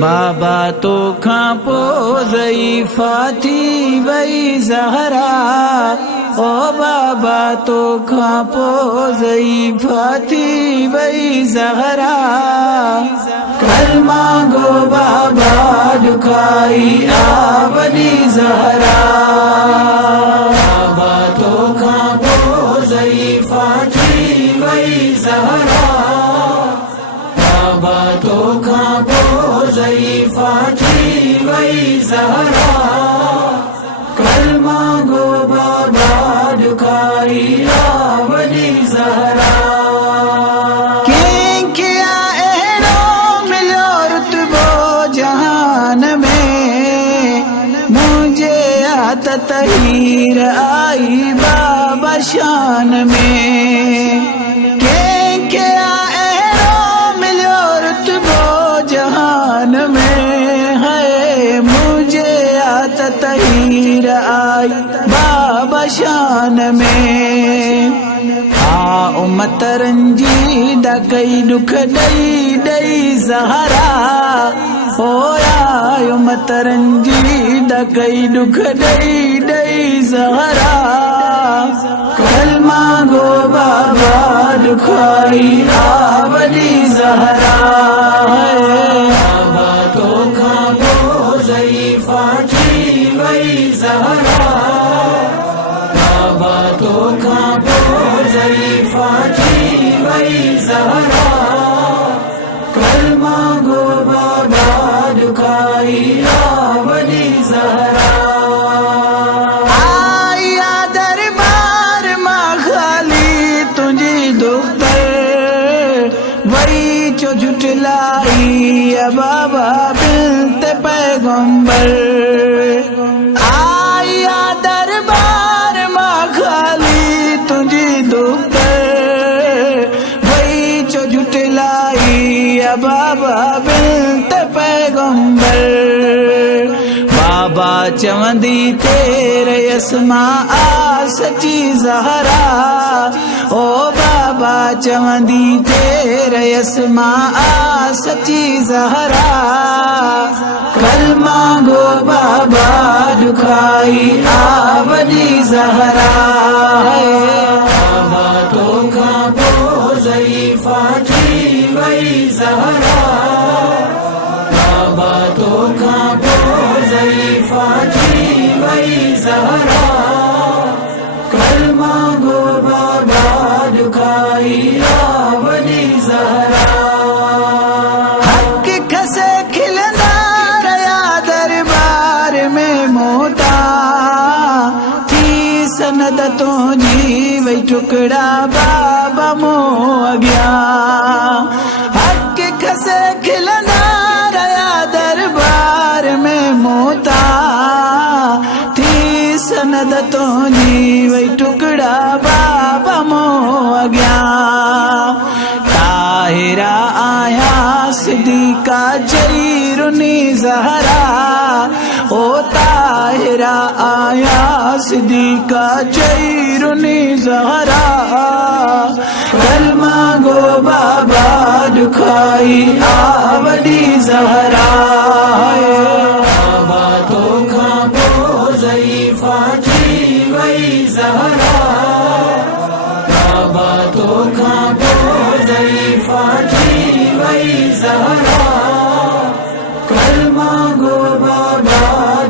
बाबा तो खापो ज़ईफ़ा थी वई ज़हरा, ओ बाबा तो खापो ज़ईफ़ा थी वई ज़हरा। कलमा गो बाबा दुखाई आवली ज़हरा। बाबा तो खापो ज़ईफ़ा थी वई ज़हरा। बाबा तो खापो ज़ईफ़ा थी वई ज़हरा। कलमा गो बाबा दुखाई आवली ज़हरा। किया एनो मिलो रुतबो जहान में, मुझे आत तहीर आई बाबा शान में। क्या जहान में है मुझे आत तहीर आई बाबा शान में। आ उम्मत रंजीदा कई दुख दई दई ज़हरा, होया उम्मत रंजीदा कई दुख दई दई ज़हरा। कलमा गो बाबा दुखाई आवली ज़हरा। बाबा तो खापो ज़ईफ़ा थी वई ज़हरा। बाबा तो खापो ज़ईफ़ा थी वई ज़हरा। कलमा गो बाबा दुखाई आवली ज़हरा। आया दरबार मां खाली तुझी दुख्तर वही जो झुटलाई बाबा बिन्त पैगंबर। आया दरबार मां खाली तुझी दुख्तर वही जो झुटलाई बाबा बिन्त पैगंबर। बाबा चवंदी तेरे यसमा आ सची ज़हरा, ओ बाबा चवंदी तेरे यसमा आ सची ज़हरा। कलमा गो बाबा दुखाई आवली ज़हरा। बाबा तो खापो ज़ईफ़ा थी वई ज़हरा। बाबा तो खापो ज़ईफ़ा थी वई ज़हरा। कलमा गो बाबा दुखाई आवली ज़हरा। हक खसे खिलंदा रया दरबार में मोता, थी सनद तुझी वई टुकड़ा बाबा मो अॻियां। हक खसे खिलंदा रया दरबार में मोता, थी सनद तुझी वई टुकड़ा बाबा मो अॻियां। ताहिरा आया सिद्दीक़ा जई रुनी ज़हरा, ओ ताहिरा आया सिद्दीक़ा जई रुनी ज़हरा। कलमा गो बाबा दुखाई आवली ज़हरा। बाबा तो खापो ज़ईफ़ा थी वई ज़हरा। बाबा तो खापो ज़ईफ़ा थी वई ज़हरा। कलमा गो बाबा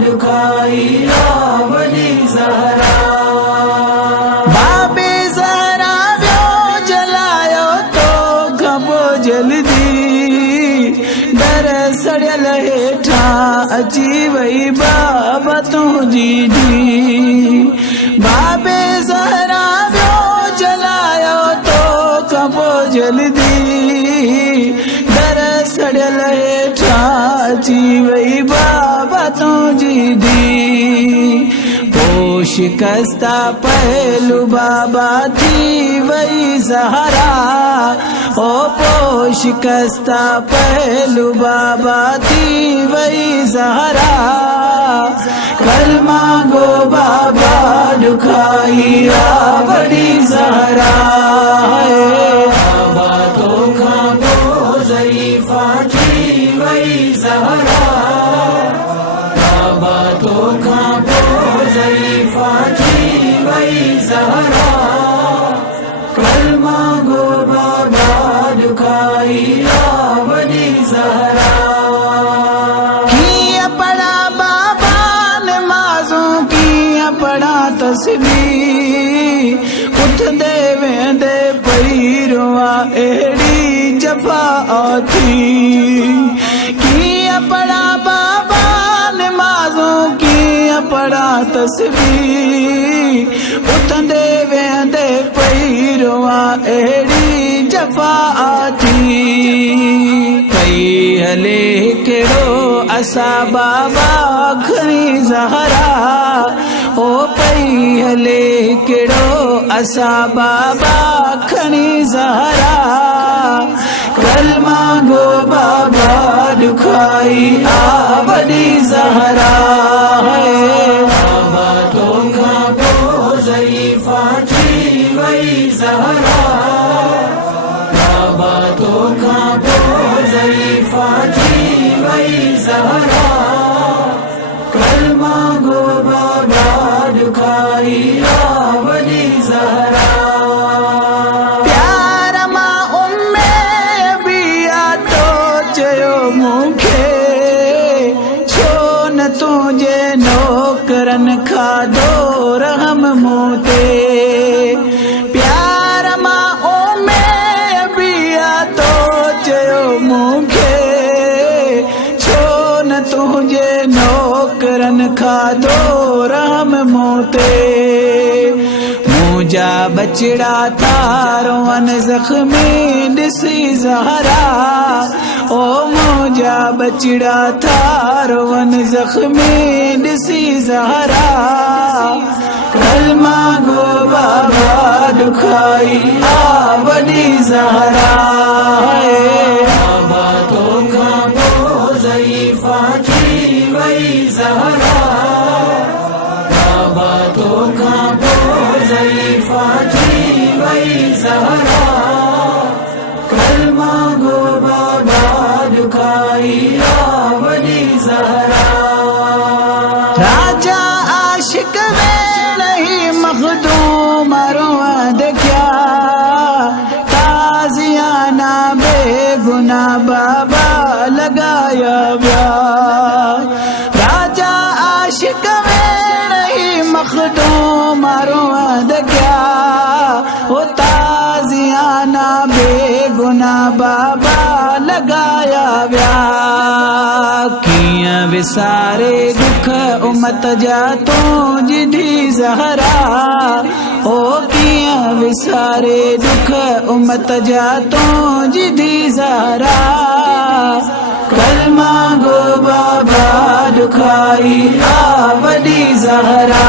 दुखाई आवली ज़हरा। बाबे ज़हरा व्यो जलायो तो खबो जल्दी, दर सड़ियल हेठा अची वई बाबा तुझी दी। बाबे ज़हरा व्यो जलायो तो खबो जल्दी, दी दर सड़ियल हेठा अची वई बाबा तुंहिंजी दी पोइ शिकस्ता पहलू बाबा थी वई सहारा ओ पोइ शिकस्ता पहलू बाबा थी वई सहारा कलमा गो बाबा दुखाई वड़ी सहारा बाबा तो खां पोइ ज़रीफ़ा थी वई सहारा बाबा तो खां पोइ ज़रीफ़ा थी वई सहारा कलमा गो बाबा दुखाई वड़ी सहारा पढ़ा तस्बीह उठदे वेंदे पैरवा अहिड़ी जफ़ा थी कीअं पढ़ा बाबा नमाज़ूं कीअं पढ़ा तस्बीह उठदे वेंदे पैरवा अहिड़ी जफ़ा थी पई हले कहिड़ो असां बाबा खणी ज़हरा ओ पई हले कहिड़ो असां बाबा खणी ज़हरा कलमा गो बाबा दुखाई वॾी ज़हरा बाबा तो खां पोइ ज़रीफ़ा थी वई ज़हरा बाबा तो खां पोइ ज़रीफ़ा थी वई ज़हरा कलमा गो बाबा दुखाई वॾी ज़हरा प्यार मां उम्मे बिया तो चयो मूंखे छो न तुंहिंजे नौकरनि खाधो रहम मूं ते प्यार मां उम्मे बिया तो चयो मूंखे छो न तुंहिंजे नौकरनि खाधो रहम मूं ते मुंहिंजा बचड़ा थारोअन ज़ख़्मी ॾिसी ज़हरा ओ मुंहिंजा बचड़ा थारोअन ज़ख़्मी ॾिसी ज़हरा कलमा गो बाबा दुखाई वॾी ज़हरा बाबा तो खां पोइ ज़रीफ़ा थी वई ज़हरा बाबा तो खां पोइ ज़रीफ़ा थी वई ज़हरा कलमा गो बाबा दुखाई वॾी ज़हरा राजा आशिक में नहीं मखदूम रोअंद क्या ताज़ियाना बेगुना बाबा लगाया विया राजा आशिक मखदूम रोअंद क्या ओ ताज़ियाना बेगुना बाबा लगाया विया कीअं विसारे दुख उमत जा तुंहिंजी धी ज़हरा ओ कीअं विसारे दुख उमत जा तुंहिंजी धी ज़हरा कलमा गो बाबा दुखाई वॾी ज़हरा